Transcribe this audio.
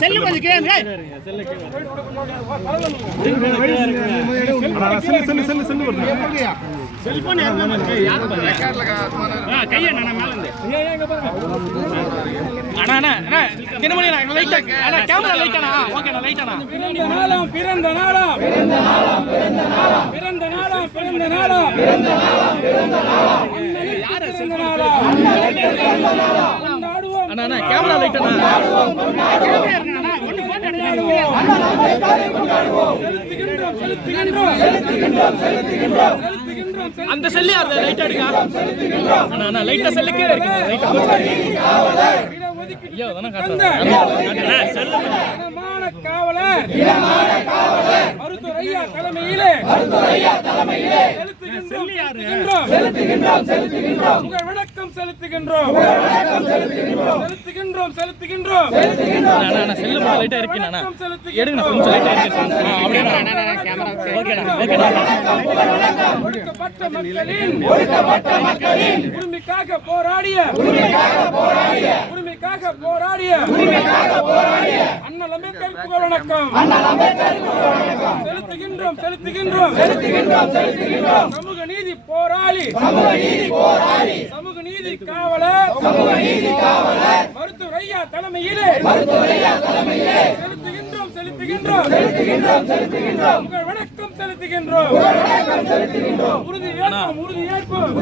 Cellphone கையா மேல இருந்து பிறந்த நாளம் பிறந்த நாளம் பிறந்த நாளம் பிறந்த நாளம் பிறந்த நாளம் பிறந்த நாளம் அண்ணா கேமரா லைட் அந்த செல்லு யார் லைட் அடிங்க அண்ணா அண்ணா லைட்டா செல்லு கீழே இருக்கு. லைட்டா காவலர் இளமான காவலர். மருத்துவரையா தலைமையிலே. மருத்துவரையா தலைமையிலே. செலுத்துகின்றோம். செலுத்துகின்றோம் செலுத்துகின்றோம். உங்கள் விட வணக்கம் செலுத்துகின்றோம். செலுத்துகின்றோம் செலுத்துகின்றோம். அண்ணா அண்ணா செல்லு மட்டும் லைட்டா இருக்குண்ணா அண்ணா. எடுங்கண்ணா கொஞ்சம் லைட்டா ஒடுக்கப்பட்ட மக்களின் ஒடுக்கப்பட்ட மக்களின் உரிமைக்காக போராடிய உரிமைக்காக போராடிய உரிமைக்காக போராடிய உரிமைக்காக போராடிய அண்ணல் அம்பேத்கர் புகழ் வணக்கம் அண்ணல் அம்பேத்கர் புகழ் வணக்கம் செலுத்துகின்றோம் செலுத்துகின்றோம் செலுத்துகின்றோம் செலுத்துகின்றோம். சமூக நீதி போராளி சமூக நீதி போராளி சமூக நீதி காவலர். சமூக நீதி காவலர் மருத்துவர் தலைமையிலே. தலைமையிலே செலுத்துகின்றோம் செலுத்துகின்றோம் செலுத்துகின்றோம் செலுத்துகின்றோம் உங்கள் வணக்கம் செலுத்துகின்றோம். உங்கள் வணக்கம் செலுத்துகின்றோம். உறுதி ஏற்போம் உறுதி ஏற்போம்.